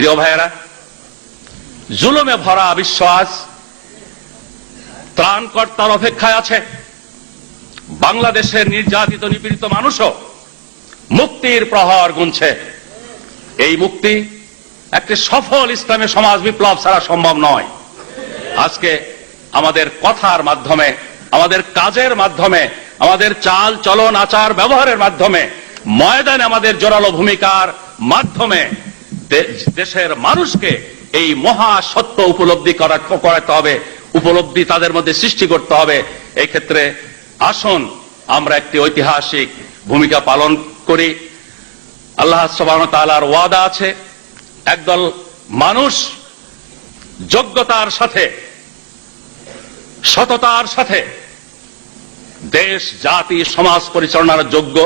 প্রিয় ভাইয়েরা জুলুমে ভরা বিশ্বাস ত্রাণকর্তার অপেক্ষায় আছে বাংলাদেশের নির্যাতিত নিপীড়িত মানুষও মুক্তির প্রহর গুনছে এই মুক্তি একটি সফল ইসলামের সমাজ বিপ্লব ছাড়া সম্ভব নয় আজকে আমাদের কথার মাধ্যমে আমাদের কাজের মাধ্যমে আমাদের চাল চলন আচার ব্যবহারের মাধ্যমে ময়দানে আমাদের জোরালো ভূমিকার মাধ্যমে দেশের মানুষকে এই মহা সত্য উপলব্ধি করার করাতে হবে উপলব্ধি তাদের মধ্যে সৃষ্টি করতে হবে এই ক্ষেত্রে আসুন আমরা একটি ঐতিহাসিক ভূমিকা পালন করি আল্লাহ সবান তালার ওয়াদা আছে একদল মানুষ যোগ্যতার সাথে সততার সাথে দেশ জাতি সমাজ পরিচালনার যোগ্য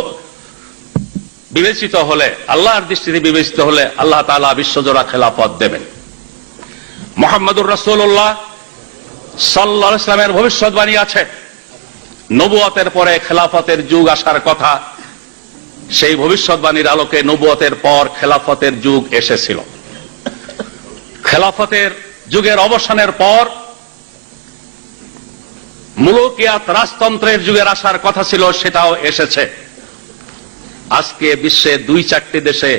বিবেচিত হলে আল্লাহর দৃষ্টিতে বিবেচিত হলে আল্লাহ তালা বিশ্বজোড়া খেলাফত দেবেন মোহাম্মদুর রসুল্লাহ সাল্লা ইসলামের ভবিষ্যৎবাণী আছে নবুয়তের পরে খেলাফতের যুগ আসার কথা সেই ভবিষ্যৎবাণীর আলোকে নবুয়তের পর খেলাফতের যুগ এসেছিল খেলাফতের যুগের অবসানের পর মূলকিয়াত রাজতন্ত্রের যুগের আসার কথা ছিল সেটাও এসেছে আজকে বিশ্বে দুই চারটি দেশে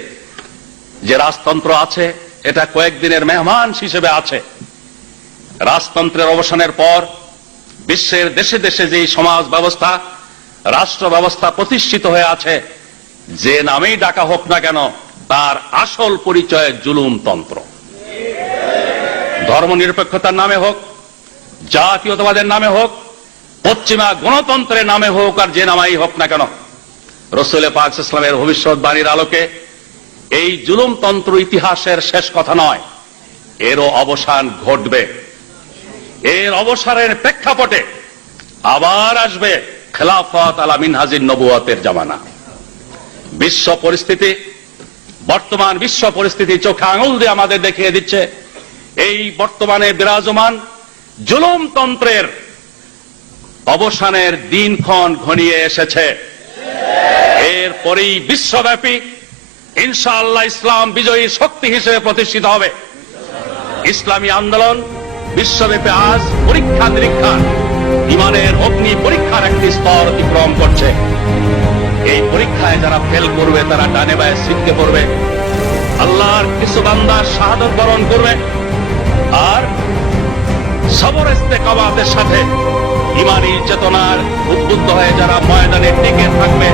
যে রাজতন্ত্র আছে এটা কয়েকদিনের মেহমান হিসেবে আছে রাজতন্ত্রের অবসানের পর বিশ্বের দেশে দেশে যে সমাজ ব্যবস্থা রাষ্ট্র ব্যবস্থা প্রতিষ্ঠিত হয়ে আছে যে নামেই ডাকা হোক না কেন তার আসল পরিচয় জুলুমতন্ত্র ধর্ম নিরপেক্ষতার নামে হোক জাতীয়তাবাদের নামে হোক পশ্চিমা গণতন্ত্রের নামে হোক আর যে নামাই হোক না কেন রসুল পাক ইসলামের ভবিষ্যৎবাণীর আলোকে এই জুলুমতন্ত্র ইতিহাসের শেষ কথা নয় এরও অবসান ঘটবে এর অবসানের প্রেক্ষাপটে আবার আসবে খেলাফত আলা মিনহাজির নবুয়াতের জামানা বিশ্ব পরিস্থিতি বর্তমান বিশ্ব পরিস্থিতি চোখে আঙুল দিয়ে আমাদের দেখিয়ে দিচ্ছে এই বর্তমানে বিরাজমান জুলুমতন্ত্রের অবসানের দিনক্ষণ ঘনিয়ে এসেছে এরপরেই বিশ্বব্যাপী ইনশাআল্লাহ ইসলাম বিজয়ী শক্তি হিসেবে প্রতিষ্ঠিত হবে ইসলামী আন্দোলন বিশ্বব্যাপী আজ পরীক্ষা নিরীক্ষা ইমানের অগ্নি পরীক্ষার একটি স্তর অতিক্রম করছে এই পরীক্ষায় যারা ফেল করবে তারা ডানে বায়ে সিদ্ধে পড়বে আল্লাহর কিছু বান্দার শাহাদত বরণ করবে আর সবর ইস্তেকাবাদের সাথে ইমানি চেতনার উদ্বুদ্ধ হয়ে যারা ময়দানে টিকে থাকবে